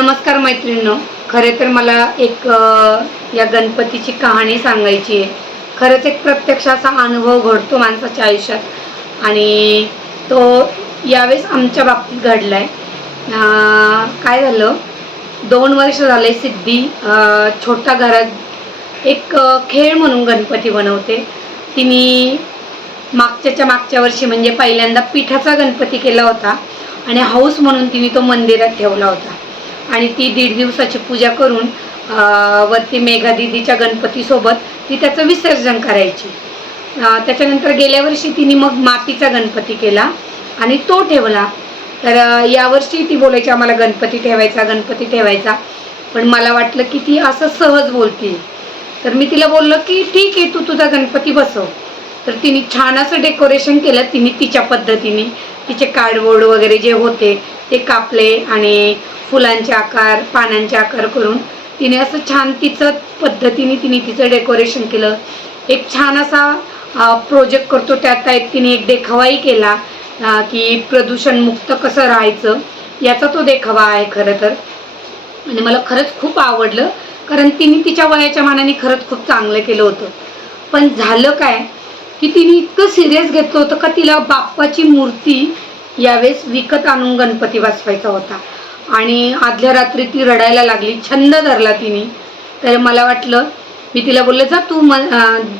नमस्कार मैत्रिणींनो. खरे तर मला एक या गणपतीची कहाणी सांगायची आहे. खरंच एक प्रत्यक्ष असा अनुभव घडतो माणसाच्या आयुष्यात. आणि तो यावेळेस आमच्या बाबतीत घडलाय. आहे काय झालं? दोन वर्ष झाले सिद्धी छोट्या घरात एक खेळ म्हणून गणपती बनवते. तिने मागच्याच्या मागच्या वर्षी म्हणजे पहिल्यांदा पिठाचा गणपती केला होता. आणि हाऊस म्हणून तिने तो मंदिरात ठेवला होता. आणि ती दीड दिवसाची पूजा करून वरती मेघा दिदीच्या गणपतीसोबत ती त्याचं विसर्जन करायची. त्याच्यानंतर गेल्या वर्षी तिने मग मातीचा गणपती केला आणि तो ठेवला. तर यावर्षी ती बोलायची आम्हाला गणपती ठेवायचा गणपती ठेवायचा. पण मला वाटलं की ती असं सहज बोलते. तर मी तिला बोललं की ठीक आहे तू तुझा गणपती बसव. तर तिने छान असं डेकोरेशन केलं तिने तिच्या पद्धतीने. तिचे कार्डबोर्ड वगैरे जे होते ते कापले आणि फुलांचे आकार पानांचे आकार करून तिने असं छान तिचं पद्धतीने तिने तिचं डेकोरेशन केलं. एक छान असा प्रोजेक्ट करतो त्यात एक तिने एक देखावाही केला की प्रदूषणमुक्त कसं राहायचं याचा तो देखावा आहे खरं तर. आणि मला खरंच खूप आवडलं कारण तिने तिच्या वयाच्या मानाने खरंच खूप चांगलं केलं होतं. पण झालं काय की तिने इतकं सिरियस घेतलं होतं का तिला बाप्पाची मूर्ती यावेळेस विकत आणून गणपती बसवायचा होता. आणि आदल्या रात्री ती रडायला लागली छंद धरला तिने. तर मला वाटलं मी तिला बोललं जा तू म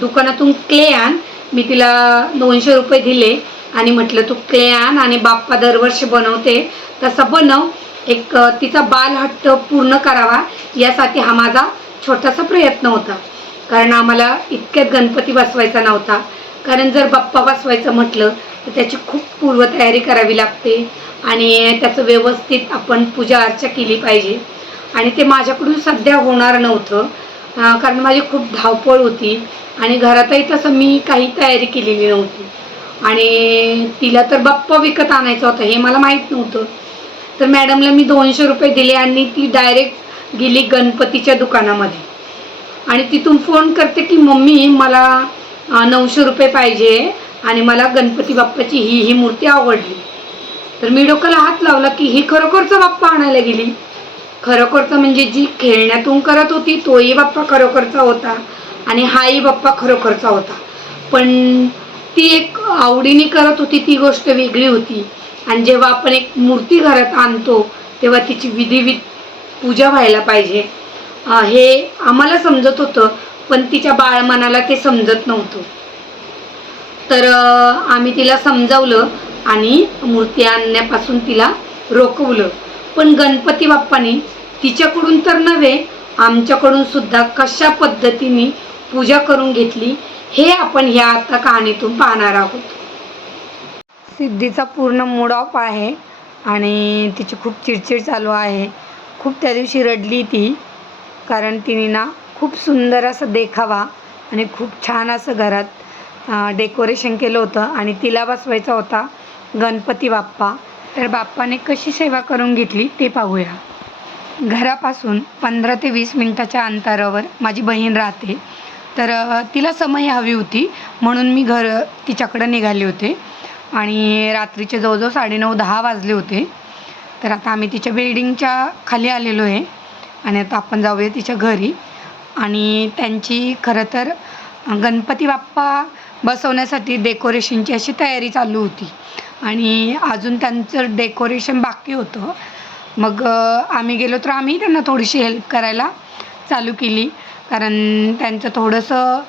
दुकानातून क्ले आण. मी तिला दोनशे रुपये दिले आणि म्हटलं तू क्ले आण आणि बाप्पा दरवर्षी बनवते. तसा बनव. एक तिचा बालहट्ट पूर्ण करावा. यासाठी हा माझा छोटासा प्रयत्न होता. कारण आम्हाला इतक्यात गणपती बसवायचा नव्हता. कारण जर बाप्पा बसवायचं म्हटलं तर त्याची खूप पूर्वतयारी करावी लागते आणि त्याचं व्यवस्थित आपण पूजा अर्चा केली पाहिजे. आणि ते माझ्याकडून सध्या होणार नव्हतं कारण माझी खूप धावपळ होती आणि घरातही तसं मी काही तयारी केलेली नव्हती. आणि तिला तर बाप्पा विकत आणायचा होता हे मला माहीत नव्हतं. तर मॅडमला मी दोनशे रुपये दिले आणि ती डायरेक्ट गेली गणपतीच्या दुकानामध्ये. आणि तिथून फोन करते की मम्मी मला नऊशे रुपये पाहिजे. आणि मला गणपती बाप्पाची ही ही मूर्ती आवडली. तर मी डोक्याला हात लावला की ही खरोखरचा बाप्पा आणायला गेली. खरोखरचा म्हणजे जी खेळण्यातून करत होती तोही बाप्पा खरोखरचा होता. आणि हाही बाप्पा खरोखरचा होता. पण ती एक आवडीने करत होती ती गोष्ट वेगळी होती. आणि जेव्हा आपण एक मूर्ती घरात आणतो तेव्हा तिची विधिविध पूजा व्हायला पाहिजे. हे आम्हाला समजत होतं. पण तिच्या बाळमनाला ते समजत नव्हतं. तर आम्ही तिला समजावलं आणि मूर्ती आणण्यापासून तिला रोखवलं. पण गणपती बाप्पानी तिच्याकडून तर नव्हे आमच्याकडून सुद्धा कशा पद्धतीने पूजा करून घेतली हे आपण ह्या आता कहाणीतून पाहणार आहोत. सिद्धीचा पूर्ण मूड ऑफ आहे आणि तिची खूप चिडचिड चालू आहे. खूप त्या दिवशी रडली ती कारण तिने ना खूप सुंदर असं देखावा आणि खूप छान असं घरात डेकोरेशन केलं होतं आणि तिला बसवायचा होता गणपती बाप्पा. तर बाप्पाने कशी सेवा करून घेतली ते पाहूया. घरापासून पंधरा ते वीस मिनटाच्या अंतरावर माझी बहीण राहते. तर तिला समय हवी होती म्हणून मी घर तिच्याकडं निघाले होते. आणि रात्रीचे जवळजवळ साडेनऊ दहा वाजले होते. तर आता आम्ही तिच्या बिल्डिंगच्या खाली आलेलो आहे. आणि आता आपण जाऊया तिच्या घरी. आणि त्यांची खरं तर गणपती बाप्पा बसवण्यासाठी डेकोरेशनची अशी तयारी चालू होती. आणि अजून त्यांचं डेकोरेशन बाकी होतं. मग आम्ही गेलो तर आम्ही त्यांना थोडीशी हेल्प करायला चालू केली. कारण त्यांचं थोडंसं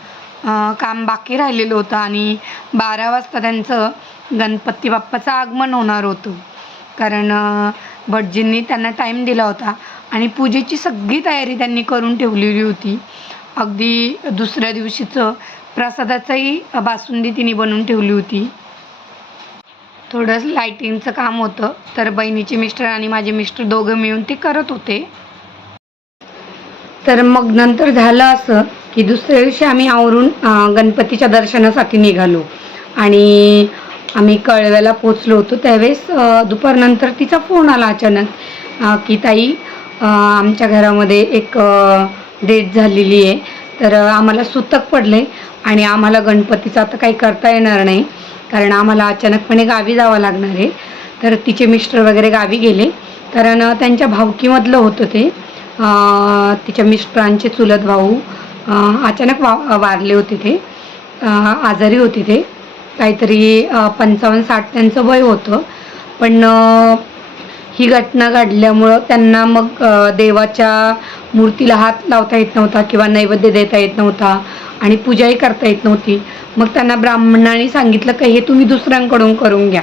काम बाकी राहिलेलं होतं आणि बारा वाजता त्यांचं गणपती बाप्पाचं आगमन होणार होतं. कारण भटजींनी त्यांना टाईम दिला होता. आणि पूजेची सगळी तयारी त्यांनी करून ठेवलेली होती. अगदी दुसऱ्या दिवशीचं प्रसादाचंही बासुंदी तिने बनवून ठेवली होती. थोडंसं लायटिंगचं काम होतं तर बहिणीचे मिस्टर आणि माझे मिस्टर दोघं मिळून ते करत होते. तर मग नंतर झालं असं की दुसऱ्या दिवशी आम्ही आवरून गणपतीच्या दर्शनासाठी निघालो. आणि आम्ही कळव्याला पोचलो होतो. त्यावेळेस दुपारनंतर तिचा फोन आला अचानक की ताई आमच्या घरामध्ये एक डेट झालेली आहे. तर आम्हाला सुतक पडले आणि आम्हाला गणपतीचं आता काही करता येणार नाही. कारण आम्हाला अचानकपणे गावी जावं लागणार आहे. तर तिचे मिस्टर वगैरे गावी गेले. कारण त्यांच्या भावकीमधलं होतं ते. तिच्या मिस्टरांचे चुलत भाऊ अचानक वा वारले होते ते. आजारी होते ते. काहीतरी पंचावन्न साठ त्यांचं वय होतं. पण ही घटना घडल्यामुळं त्यांना मग देवाच्या मूर्तीला हात लावता येत नव्हता किंवा नैवेद्य देता येत नव्हता आणि पूजाही करता येत नव्हती. मग त्यांना ब्राह्मणाने सांगितलं का हे तुम्ही दुसऱ्यांकडून करून घ्या.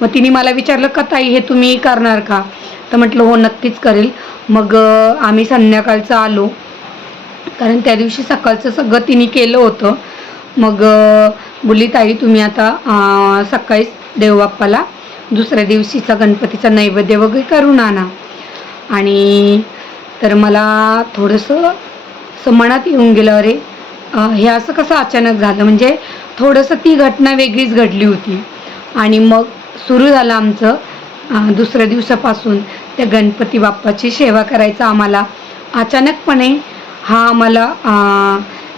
मग तिने मला विचारलं का ताई हे तुम्ही करणार का? तर म्हटलं हो नक्कीच करेल. मग आम्ही संध्याकाळचं आलो. कारण त्या दिवशी सकाळचं सगळं तिने केलं होतं. मग बोलली ताई तुम्ही आता सकाळीच देवबाप्पाला दुसऱ्या दिवशीचा गणपतीचा नैवेद्य वगैरे करून आणा. आणि तर मला थोडंसं असं मनात येऊन गेलं अरे हे असं कसं अचानक झालं? म्हणजे थोडंसं ती घटना वेगळीच घडली होती. आणि मग सुरू झालं आमचं दुसऱ्या दिवसापासून त्या गणपती बाप्पाची सेवा करायचं आम्हाला. अचानकपणे हा आम्हाला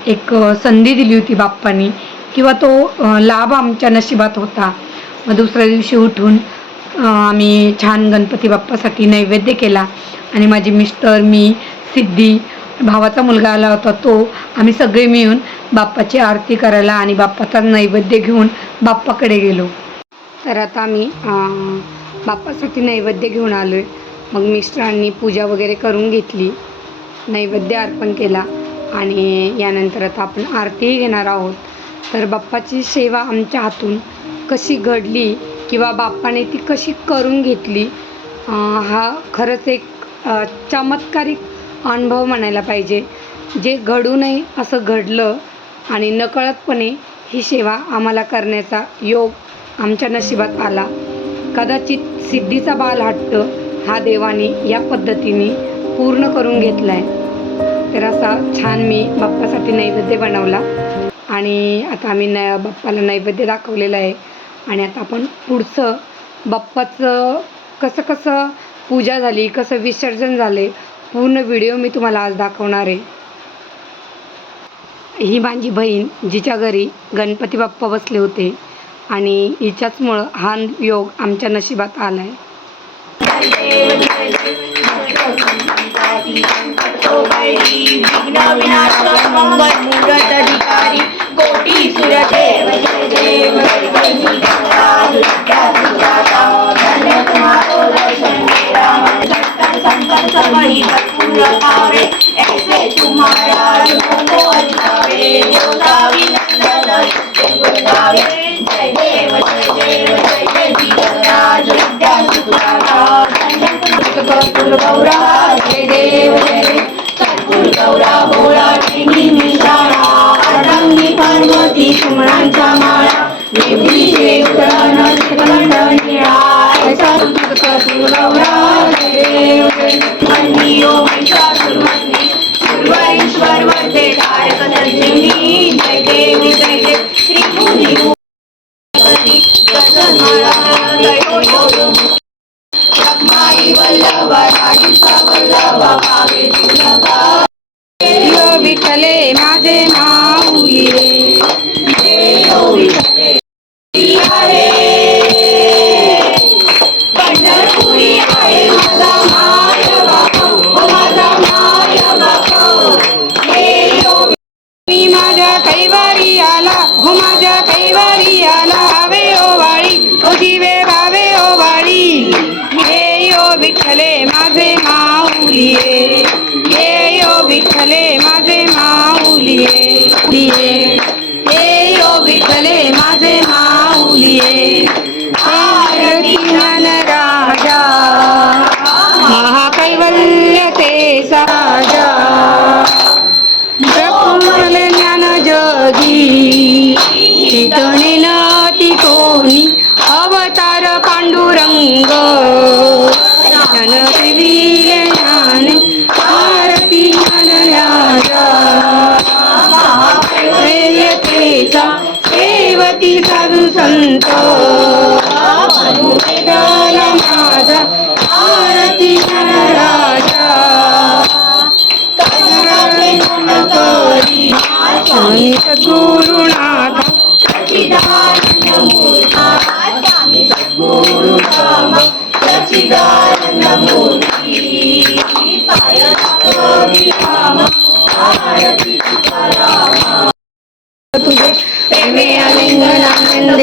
एक संधी दिली होती बाप्पानी. किंवा तो लाभ आमच्या नशिबात होता. मग दुसऱ्या दिवशी उठून आम्ही छान गणपती बाप्पासाठी नैवेद्य केला. आणि माझी मिस्टर मी सिद्धी भावाचा मुलगा आला होता तो आम्ही सगळे मिळून बाप्पाची आरती करायला आणि बाप्पाचा नैवेद्य घेऊन बाप्पाकडे गेलो. तर आता आम्ही बाप्पासाठी नैवेद्य घेऊन आलो आहे मग मिस्टरांनी पूजा वगैरे करून घेतली. नैवेद्य अर्पण केला. आणि यानंतर आता आपण आरतीही घेणार आहोत. तर बाप्पाची सेवा आमच्या हातून कशी घडली किंवा बाप्पाने ती कशी करून घेतली हा खरंच एक चमत्कारिक अनुभव म्हणायला पाहिजे. जे घडू नये असं घडलं आणि नकळतपणे ही सेवा आम्हाला करण्याचा योग आमच्या नशिबात आला. कदाचित सिद्धीचा बालहट्ट हा देवाने या पद्धतीने पूर्ण करून घेतला आहे तर असा छान मी बाप्पासाठी नैवेद्य बनवला आणि आता आम्ही न बाप्पाला नैवेद्य दाखवलेलं आहे. आणि आता आपण पुढचं बाप्पाचं कसं कसं पूजा झाली कसं विसर्जन झाले पूर्ण व्हिडिओ मी तुम्हाला आज दाखवणार आहे ही माझी बहीण जिच्या घरी गणपती बाप्पा बसले होते आणि हिच्याचमुळं हा योग आमच्या नशिबात आला आहे अधिकारी कोटी सूर्यदेव जय देव जय जय धन्य तुम्हारो दर्शन मेरा संकट संकट सब ही पूर्ण पावे ऐसे तुम्हारा रूप को अजनावे गोदावी नंदन गोदावी जय देव जय देव जय जय जीवराज विद्या सुखदाता धन्य कर्पूर गौरा जय देव जय देव कर्पूर गौरा भोळा टिंगी निशाणा अर्धांगी पार्वती माळा देवीचे देव ओ महिषासुरमर्दिनी तारक तर्जिनी जय जय देव. गजमाळा रखमाई वल्लभ राजीचा वल्लभ भावे तुलका. विठ्ठले माझे माऊली विठ्ठले आहे पंढरपुरी आहे माझा माय विठ्ठले माझे माऊली आरती ज्ञान राजा. महाकैवल्य ते साजा ज्ञान जगी. चितणे नाती कोणी अवतार पांडुरंग.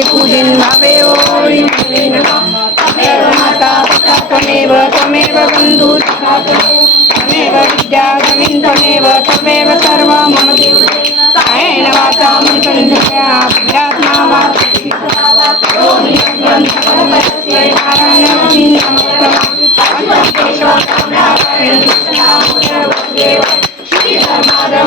पूजिन् भावे ओरि त्वमेव माता पिता त्वमेव त्वमेव बन्धु त्वमेव विद्या त्वमिन् त्वमेव त्वमेव सर्वं मम कायेन वाचा मृतन्ध्यात्मा श्रीधर्मादौ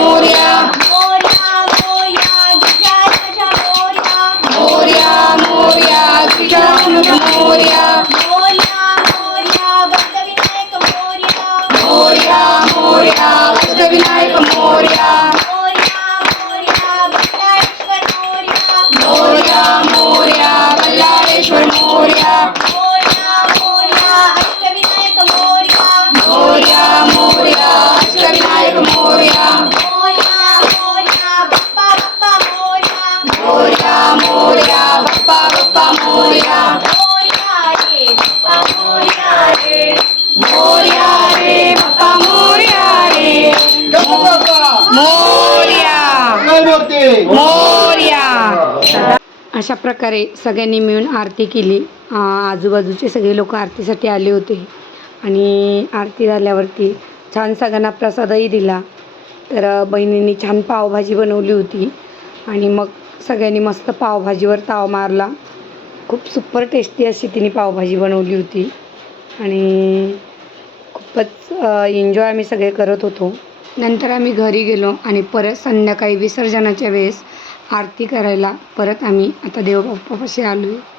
yeah मूर्ती. अशा प्रकारे सगळ्यांनी मिळून आरती केली. आजूबाजूचे सगळे लोक आरतीसाठी आले होते. आणि आरती झाल्यावरती छान सगळ्यांना प्रसादही दिला. तर बहिणींनी छान पावभाजी बनवली होती. आणि मग सगळ्यांनी मस्त पावभाजीवर ताव मारला. खूप सुपर टेस्टी अशी तिने पावभाजी बनवली होती. आणि खूपच एन्जॉय आम्ही सगळे करत होतो. नंतर आम्ही घरी गेलो आणि परत संध्याकाळी विसर्जनाच्या वेळेस आरती करायला परत आम्ही आता देवबाप्पापाशी आलो आहे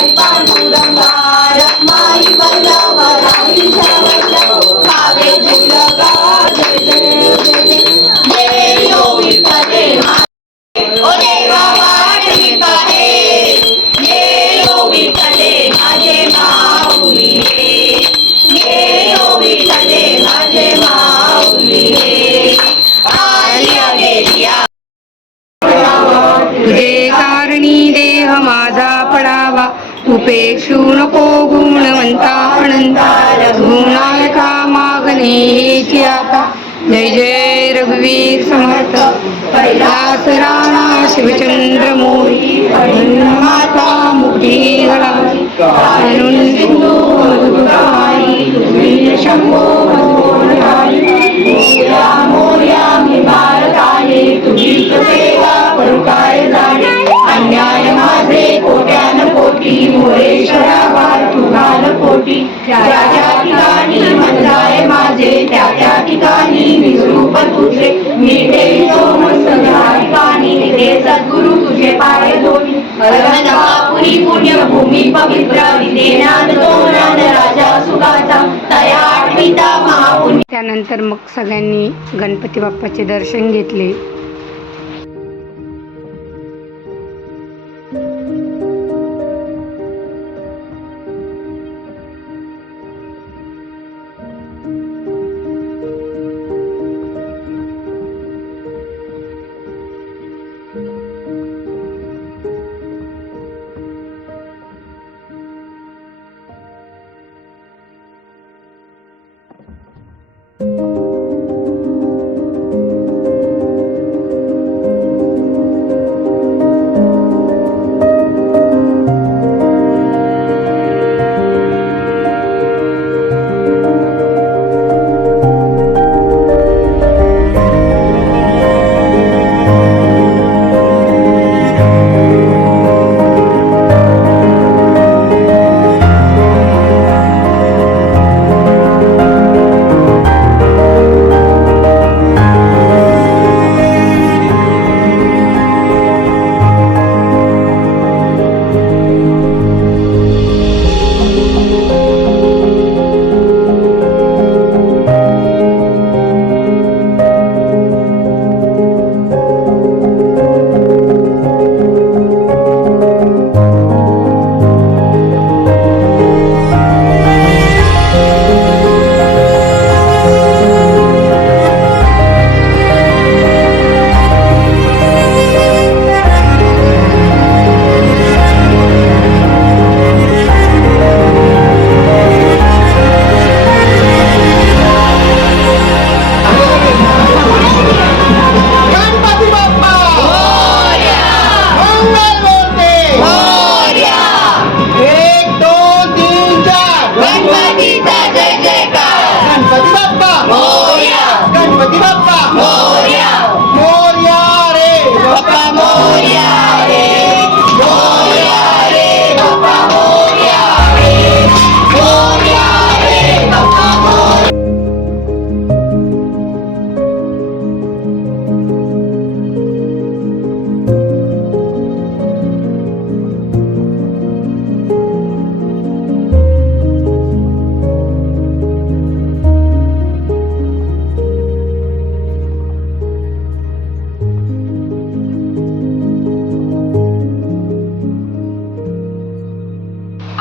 గంగారమ్మాయి వల్లవ రాయి उपेक्षू नको गुणवंता अनंता रघुनायका मागणे हेची आता जय जय रघुवीर समर्थ। कैलास राणा शिवचंद्र मोरी माता मुठी गळा कानून सिंधू शंभो तुझे. मी ठिकाणी ते सद्गुरु तुझे पाय धोनी पुरी पुण्यभूमी पवित्र विद्येनाथ तो राजा सुखाचा तया आठविता महापुण्य. त्यानंतर मग सगळ्यांनी गणपती बाप्पाचे दर्शन घेतले.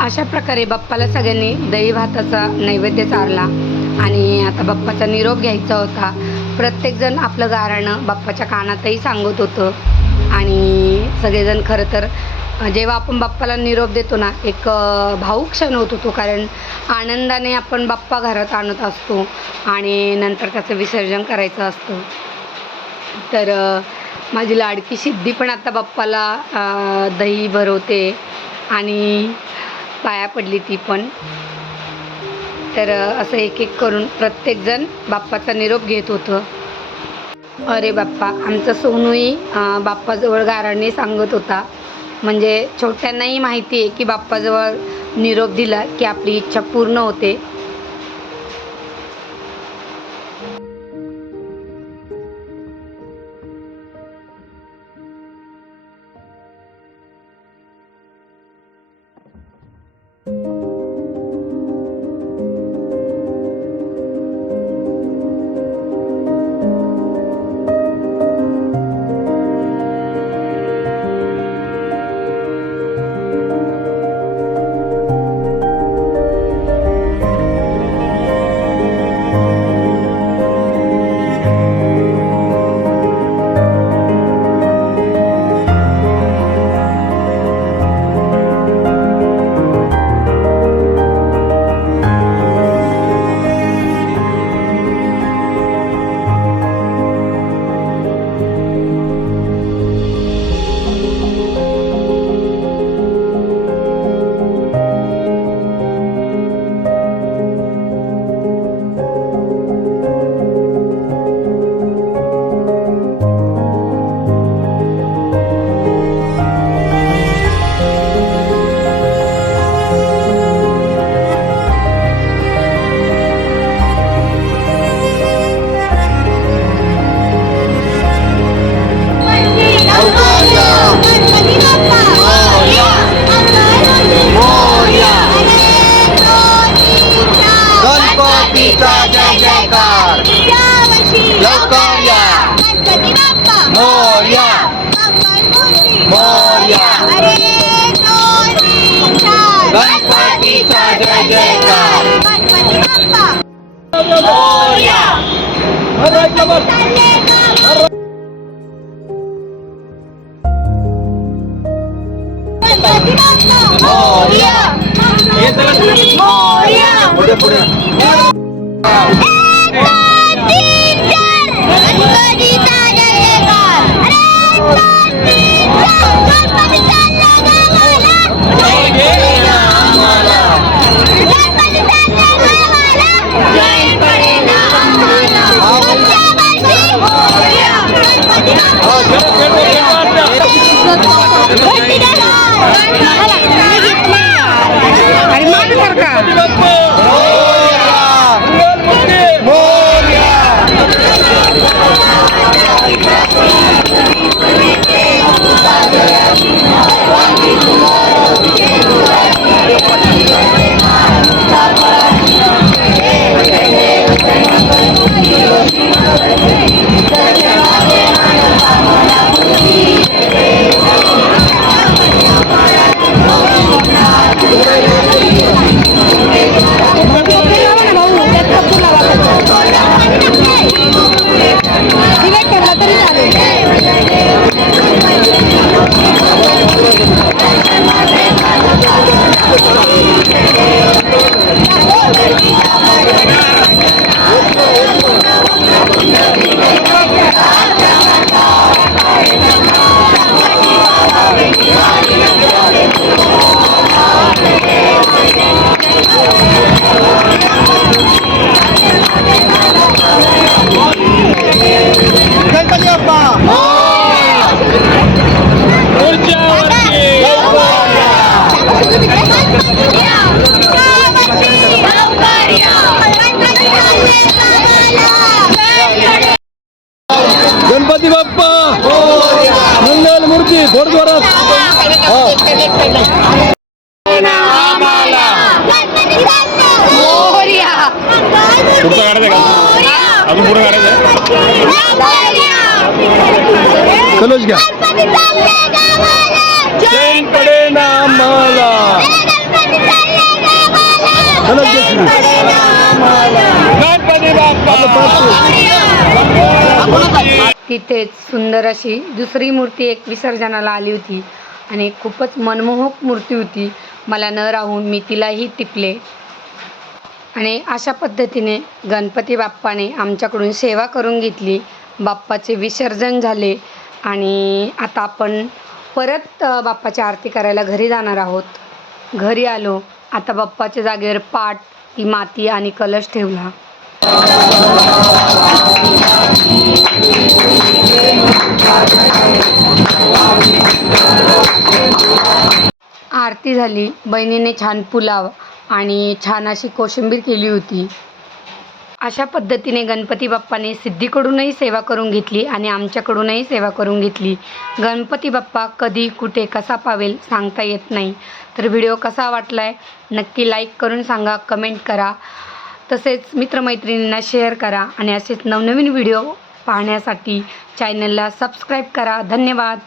अशा प्रकारे बाप्पाला सगळ्यांनी दही भाताचा नैवेद्य चारला आणि आता बाप्पाचा निरोप घ्यायचा होता. प्रत्येकजण आपलं गाराणं बाप्पाच्या कानातही सांगत होतं. आणि सगळेजण खरं तर जेव्हा आपण बाप्पाला निरोप देतो ना एक भाऊ क्षण होत होतो. कारण आनंदाने आपण बाप्पा घरात आणत असतो आणि नंतर त्याचं विसर्जन करायचं असतं. तर माझी लाडकी सिद्धी पण आता बाप्पाला दही भरवते. आणि पाया पडली ती पण. तर असं एक एक करून प्रत्येकजण बाप्पाचा निरोप घेत होतं. अरे बाप्पा आमचा सोनूही बाप्पाजवळ गाराने सांगत होता. म्हणजे छोट्यांनाही माहिती आहे की बाप्पाजवळ निरोप दिला की आपली इच्छा पूर्ण होते. यावर्षी लवकर या. गणपती बाप्पा मोरया. मंगलमूर्ती मोरया. अरे दोन तीन चार गणपतीचा जय जयकार गणपती बाप्पा मोरया. चालले गाव. गणपती बाप्पा! मंगल मूर्ती जोरजोरात पुढचं काढायचं का? अजून पुढे काढायचं कलोज घ्या. चैन पडे ना आम्हाला कलोज घ्या सुरू. गणपती बाप्पा तिथेच सुंदर अशी दुसरी मूर्ती एक विसर्जनाला आली होती आणि खूपच मनमोहक मूर्ती होती. मला न राहून मी तिलाही टिपले. आणि अशा पद्धतीने गणपती बाप्पाने आमच्याकडून सेवा करून घेतली. बाप्पाचे विसर्जन झाले आणि आता आपण परत बाप्पाची आरती करायला घरी जाणार आहोत. घरी आलो आता बाप्पाच्या जागेवर पाट ही माती आणि कलश ठेवला. आरती झाली. बहिणीने छान पुलाव आणि छान अशी कोशिंबीर केली होती. अशा पद्धतीने गणपती बाप्पाने सिद्धीकडूनही सेवा करून घेतली आणि आमच्याकडूनही सेवा करून घेतली. गणपती बाप्पा कधी कुठे कसा पावेल सांगता येत नाही. तर व्हिडिओ कसा वाटला आहे नक्की लाईक करून सांगा कमेंट करा. तसेच मित्रमैत्रिणींना शेअर करा आणि असेच नवनवीन व्हिडिओ पाहण्यासाठी चॅनलला सबस्क्राईब करा. धन्यवाद.